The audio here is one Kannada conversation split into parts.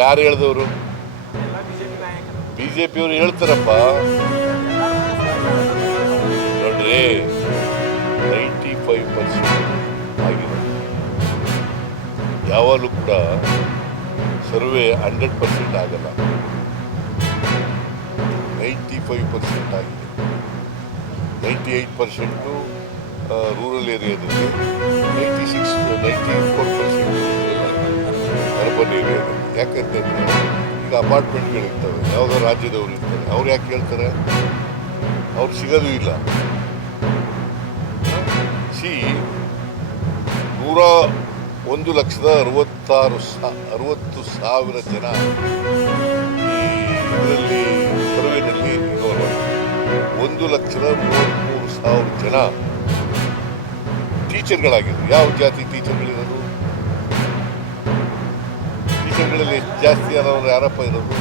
ಯಾರು ಹೇಳಿದವರು? ಬಿಜೆಪಿಯವರು ಹೇಳ್ತಾರಪ್ಪ. ನೋಡ್ರಿ, 95% ಆಗಿದೆ. ಯಾವಾಗಲೂ ಕೂಡ ಸರ್ವೆ 100% ಆಗಲ್ಲ. 95% ಆಗಿದೆ. 98% ರೂರಲ್ ಏರಿಯಾದಲ್ಲಿ, 94% ಅರ್ಬನ್ ಏರಿಯಾದಲ್ಲಿ. ಯಾಕಂತಂದ್ರೆ ಈಗ ಅಪಾರ್ಟ್ಮೆಂಟ್ಗಳಿರ್ತವೆ, ಯಾವುದೋ ರಾಜ್ಯದವ್ರು ಇರ್ತಾರೆ, ಅವ್ರು ಯಾಕೆ ಹೇಳ್ತಾರೆ? ಅವ್ರು ಸಿಗೋದು ಇಲ್ಲ. 1,60,60,000 ಜನ ಈ ಇದರಲ್ಲಿ ಸರ್ವೆನಲ್ಲಿ ಇರೋರು. 1,33,000 ಜನ ಟೀಚರ್ಗಳಾಗಿದ್ರು. ಯಾವ ಜಾತಿ ಟೀಚರ್ಗಳಿರೋದು? ಟೀಚರ್ಗಳಲ್ಲಿ ಜಾಸ್ತಿ ಯಾರಪ್ಪ ಇರೋದು?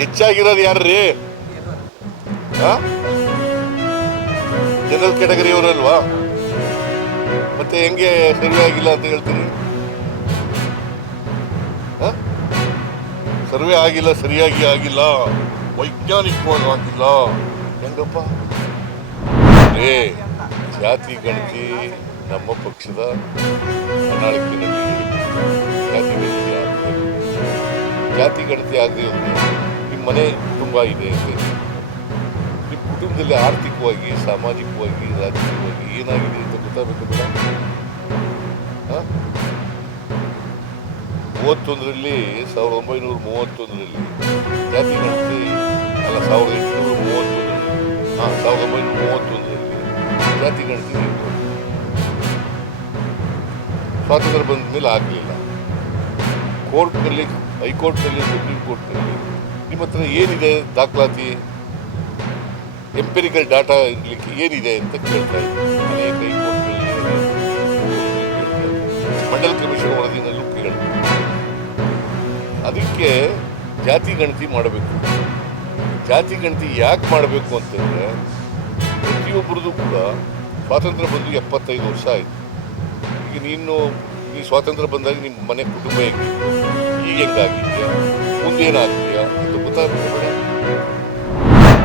ಹೆಚ್ಚಾಗಿರೋದು ಯಾರ್ರೀ? ಜನರಲ್ ಕ್ಯಾಟಗರಿಯವರಲ್ವಾ? ಮತ್ತೆ ಹೆಂಗೆ ಸರ್ವೆ ಆಗಿಲ್ಲ ಅಂತ ಹೇಳ್ತೀರಿ? ಸರ್ವೆ ಆಗಿಲ್ಲ, ಸರಿಯಾಗಿ ಆಗಿಲ್ಲ, ವೈಜ್ಞಾನಿಕವಾಗಿ ಆಗಿಲ್ಲ, ಹೆಂಗಪ್ಪ? ಜಾತಿ ಗಣತಿ ನಮ್ಮ ಪಕ್ಷದ ಪ್ರಣಾಳಿಕೆಯಲ್ಲಿ ಜಾತಿ ಗಣತಿ ಆಗದೆ ನಿಮ್ಮ ಮನೆ ಕುಟುಂಬ ಇದೆ ಅಂತ, ನಿಮ್ಮ ಕುಟುಂಬದಲ್ಲಿ ಆರ್ಥಿಕವಾಗಿ, ಸಾಮಾಜಿಕವಾಗಿ, ರಾಜಕೀಯವಾಗಿ ಏನಾಗಿದೆ ಅಂತ ಗೊತ್ತಾಗಬೇಕು ಬೇಡ? 1931ರಲ್ಲಿ ಜಾತಿ ಗಣತಿ ಅಲ್ಲ, 1931ರಲ್ಲಿ ಜಾತಿ ಗಣತಿ ಇತ್ತು. ಸ್ವಾತಂತ್ರ್ಯ ಬಂದ ಮೇಲೆ ಆಗಲಿಲ್ಲ. ಕೋರ್ಟ್ನಲ್ಲಿ, ಹೈಕೋರ್ಟ್ನಲ್ಲಿ, ಸುಪ್ರೀಂ ಕೋರ್ಟ್ನಲ್ಲಿ ನಿಮ್ಮ ಹತ್ರ ಏನಿದೆ ದಾಖಲಾತಿ, ಎಂಪಿರಿಕಲ್ ಡಾಟಾ ಇರಲಿಕ್ಕೆ ಏನಿದೆ ಅಂತ ಕೇಳ್ತಾ ಇದ್ದಾರೆ. ಅನೇಕ ಹೈಕೋರ್ಟ್ಗಳಲ್ಲಿ, ಮಂಡಲ್ ಕಮಿಷನ್ ವರದಿನಲ್ಲೂ ಕೇಳಿದ್ರು. ಅದಕ್ಕೆ ಜಾತಿ ಗಣತಿ ಮಾಡಬೇಕು. ಜಾತಿ ಗಣತಿ ಯಾಕೆ ಮಾಡಬೇಕು ಅಂತಂದರೆ, ಪ್ರತಿಯೊಬ್ಬರದು ಕೂಡ ಸ್ವಾತಂತ್ರ್ಯ ಬಂದು 75 ವರ್ಷ ಆಯಿತು. ಈಗ ನೀನು ಈ ಸ್ವಾತಂತ್ರ್ಯ ಬಂದಾಗ ನಿಮ್ಮ ಮನೆ ಕುಟುಂಬ ಹೆಂಗಿತ್ತು, ಈಗ ಹೆಂಗಾಗಿದೆಯಾ, ಮುಂದೇನಾಗ್ತೀಯಾ ಅಂತ ಗೊತ್ತಾಗಬೇಕು ಬೇಡ?